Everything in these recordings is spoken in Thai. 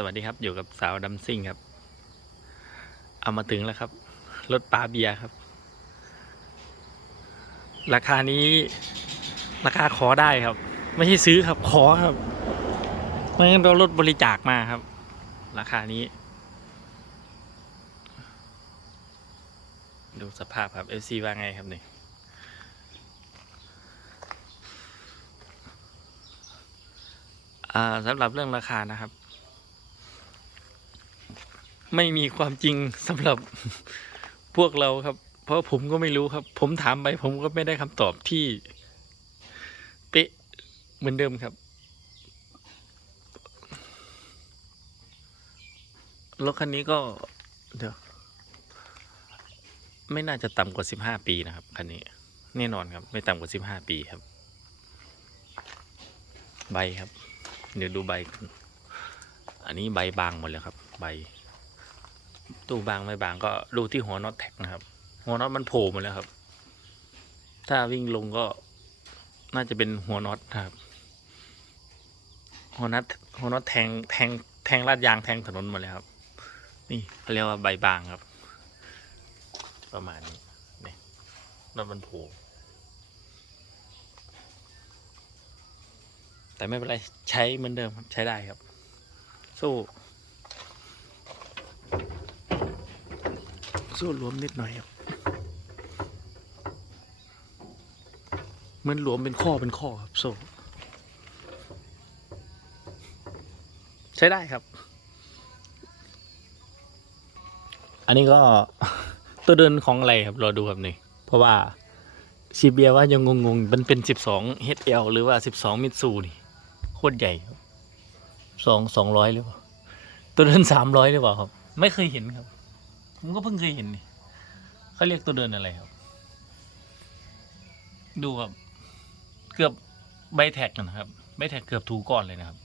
สวัสดีครับ อยู่กับสาวดัมซิ่งครับ เอามาถึงแล้วครับ รถปลาเบียร์ครับ ราคานี้ ราคาขอได้ครับ ไม่ใช่ซื้อครับ ขอครับ ไม่งั้นเรารถบริจาคมาครับ ราคานี้ ดูสภาพครับ FC ว่าไงครับนี่สำหรับเรื่องราคานะครับ ไม่มีความจริงสำหรับพวกเราครับ เพราะผมก็ไม่รู้ครับ ผมถามไปผมก็ไม่ได้คำตอบที่เป๊ะเหมือนเดิมครับรถคันนี้ก็เดี๋ยวไม่น่าจะต่ำกว่าสิบห้าปีนะครับคันนี้แน่นอนครับ ไม่ต่ำกว่าสิบห้าปีครับ ใบครับ เดี๋ยวดูใบ อันนี้ใบบางหมดเลยครับ ใบ ตู้บางไม่บางก็ดูที่หัวน็อตแท็กนะครับ หัวน็อตมันโผล่มาแล้วครับ ถ้าวิ่งลงก็น่าจะเป็นหัวน็อตครับ หัวน็อตหัวน็อตแทงแทงแทงลาดยางแทงถนนมาแล้วครับ นี่เขาเรียกว่าใบบางครับ ประมาณนี้นี่น็อตมันโผล่แต่ไม่เป็นไรใช้เหมือนเดิมครับใช้ได้ครับ สู้ สู้รวมนิดหน่อยครับเหมือนหลวมเป็นข้อเป็นข้อครับโซ่ใช้ได้ครับ อันนี้ก็ตัวเดินของอะไรครับรอดูครับนี่ เพราะว่าชีเบียว่ายังงงๆ มันเป็นสิบสอง HL หรือว่าสิบสองมิตซูนี่โคตรใหญ่สองสองร้อยหรือเปล่า ตัวเดินสามร้อยหรือเปล่าครับ ไม่เคยเห็นครับ ผมก็เพิ่งเคยเห็นนี่เขาเรียกตัวเดินอะไรครับ ดูครับ เกือบใบแท็กนะครับใบแท็กเกือบถูก้อนเลยนะครับ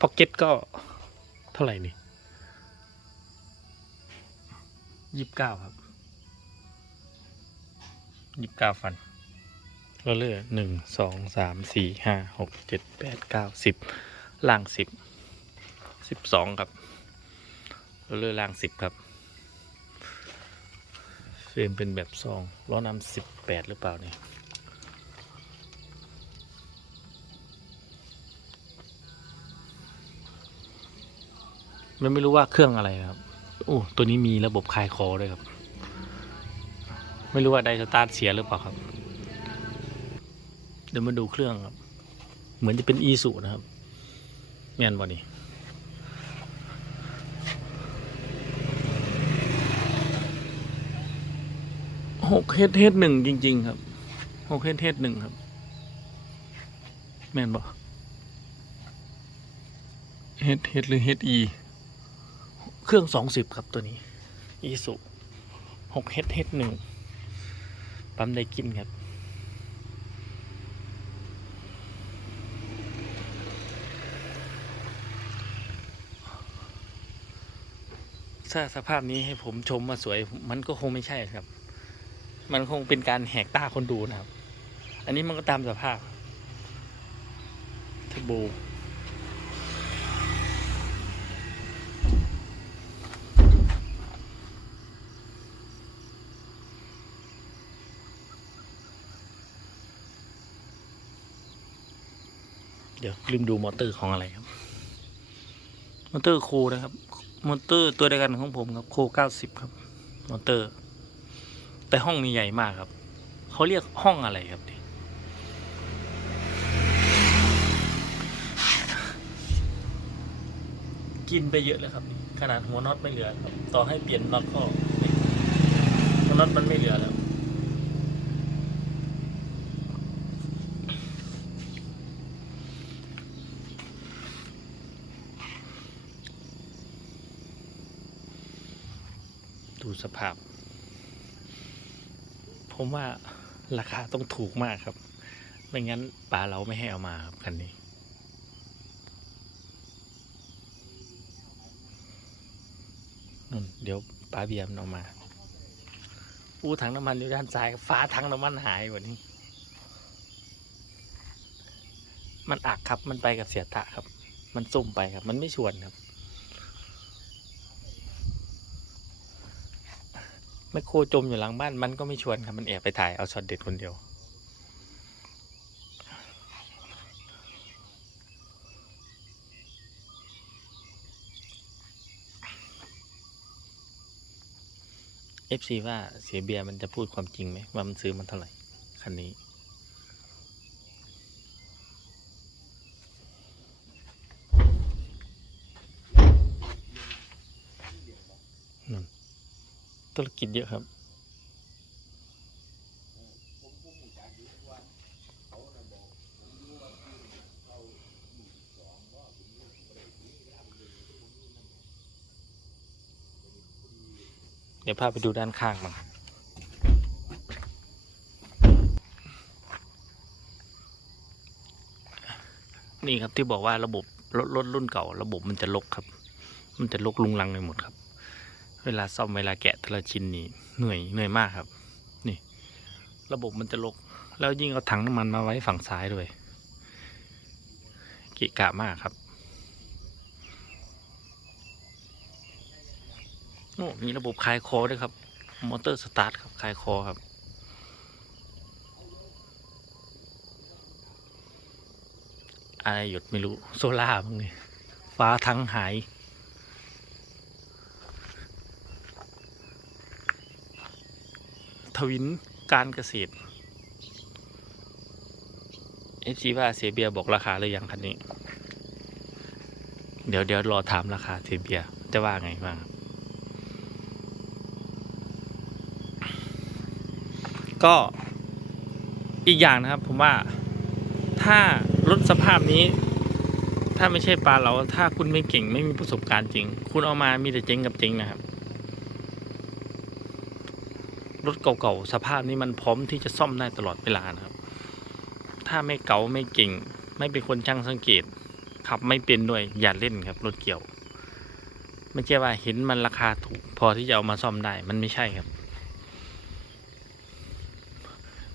พ็อกเก็ตก็เท่าไหร่นี่ยี่สิบเก้าครับยี่สิบเก้าฟันเราเลือกหนึ่งสองสามสี่ห้าหกเจ็ดแปดเก้าสิบล่างสิบ สิบสองครับเราเลือกล่างสิบครับเฟรมเป็นแบบซองล้อนำสิบแปดหรือเปล่าเนี่ยมันไม่รู้ว่าเครื่องอะไรครับโอ้ตัวนี้มีระบบคลายคอด้วยครับ ไม่รู้ว่าไดสตาร์ทเสียหรือเปล่าครับ เดี๋ยวมาดูเครื่องครับ เหมือนจะเป็นอีสุนะครับแม่นบ่นี่ หกเฮดเฮดหนึ่งจริง ๆ ครับหกเฮดเฮดหนึ่งครับ แม่นบ่เฮดเฮดหรือเฮดอีเครื่องสองสิบครับตัวนี้ อีสุหกเฮดเฮดหนึ่งปั๊มได้กินครับถ้าสภาพนี้ให้ผมชมมาสวยมันก็คงไม่ใช่ครับ มันคงเป็นการแหกตาคนดูนะครับ อันนี้มันก็ตามสภาพเทอร์โบเดี๋ยวลืมดูมอเตอร์ของอะไรครับ มอเตอร์โคนะครับ มอเตอร์ตัวเดียวกันของผมครับโคเก้าสิบครับ มอเตอร์ แต่ห้องนี้ใหญ่มากครับ เขาเรียกห้องอะไรครับนี่กินไปเยอะเลยครับนี่ขนาดหัวน็อตไม่เหลือครับ ต่อให้เปลี่ยนน็อตก็นี่หัวน็อตมันไม่เหลือแล้วดูสภาพ ผมว่าราคาต้องถูกมากครับ ไม่งั้นป๋าเราไม่ให้เอามาครับคันนี้นุ่นเดี๋ยวป๋าเบียมเอามาอู้ถังน้ำมันอยู่ด้านซ้ายฟ้าถังน้ำมันหายวันนี้ มันอักครับมันไปกับเสียตะครับ มันซุ่มไปครับ มันไม่ชวนครับ แมคโครจมอยู่หลังบ้านมันก็ไม่ชวนครับ มันแอบไปถ่ายเอาช็อตเด็ดคนเดียวเอฟซีว่าเสียเบียร์มันจะพูดความจริงไหมว่ามันซื้อมันเท่าไหร่ คันนี้น ธุรกิจเยอะครับเดี๋ยวพาไปดูด้านข้างมันนี่ครับที่บอกว่าระบบรถรถรุ่นเก่า ระบบมันจะลกครับ มันจะลกลุงลังไปหมดครับ เวลาซ่อมเวลาแกะแต่ละชิ้นนี่เหนื่อยเหนื่อยมากครับ นี่ ระบบมันจะลก แล้วยิ่งเอาถังน้ำมันมาไว้ฝั่งซ้ายด้วยกะกะมากครับโอ้มีระบบคลายคอด้วยครับ มอเตอร์สตาร์ทครับคลายคอครับ อะไรหยุดไม่รู้ โซล่าบ้างนี่ฟ้าทั้งหาย วินการเกษตรเอฟซีว่าเสียเบียบอกราคาหรือยังคันนี้ เดี๋ยวเดี๋ยวรอถามราคาเสียเบียจะว่าไงบ้างก็อีกอย่างนะครับผมว่าถ้ารถสภาพนี้ ถ้าไม่ใช่ปลาเราถ้าคุณไม่เก่งไม่มีประสบการณ์จริง คุณเอามามีแต่เจ๊งกับเจ๊งนะครับ รถเก่าๆสภาพนี้มันพร้อมที่จะซ่อมได้ตลอดเวลานะครับ ถ้าไม่เก่าไม่เก่ง ไม่เป็นคนช่างสังเกตขับไม่เป็นด้วยอย่าเล่นครับ รถเกี่ยว ไม่ใช่ว่าเห็นมันราคาถูก พอที่จะเอามาซ่อมได้มันไม่ใช่ครับ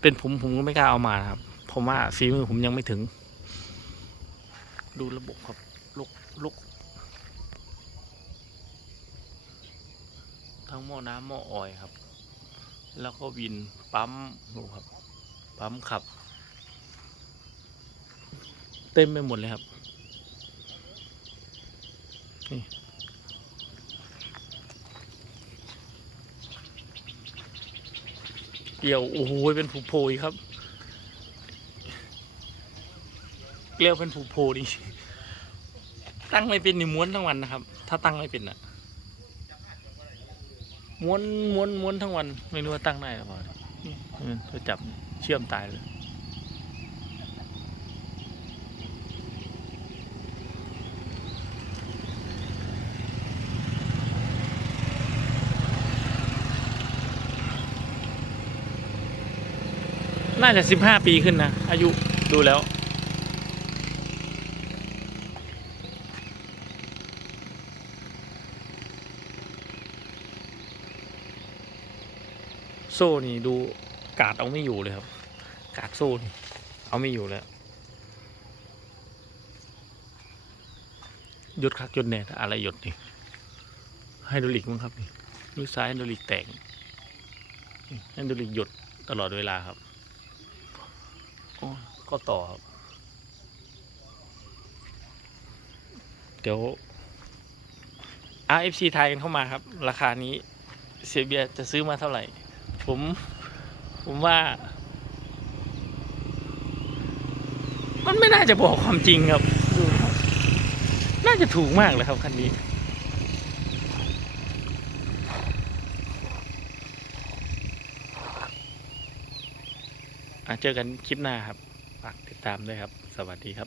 เป็นผมผมก็ไม่กล้าเอามาครับผมว่าฝีมือผมยังไม่ถึง ดูระบบครับลุกลุกทั้งหม้อน้ำหม้อออยครับ แล้วก็วินปั๊มดูครับ ปั๊มขับ เต็มไปหมดเลยครับนี่เกี่ยวโอ้โหเป็นผูโพยครับเกลียวเป็นผูโพดิตั้งไม่เป็นนี่ม้วนทั้งวันนะครับ ถ้าตั้งไม่เป็นอะ ม้วนม้วนม้วนทั้งวันไม่รู้ว่าตั้งได้หรือเปล่านี่จะจับเชื่อมตายเลยน่าจะสิบห้าปีขึ้นนะ อายุดูแล้ว โซ่นี่ดูกาดเอาไม่อยู่เลยครับ กาดโซ่นี่เอาไม่อยู่แล้วหยดคักหยดแน่อะไรหยดนี่ไฮดรอลิกมั้งครับนี่มือซ้ายไฮดรอลิกแตกไฮดรอลิกหยดตลอดเวลาครับโอ้ก็ต่อครับ เดี๋ยว RFC ไทยกันเข้ามาครับ ราคานี้เสียเบียจะซื้อมาเท่าไหร่ ผมผมว่า มันไม่น่าจะบอกความจริงครับ น่าจะถูกมากเลยครับคันนี้อะเจอกันคลิปหน้าครับฝากติดตามด้วยครับ สวัสดีครับ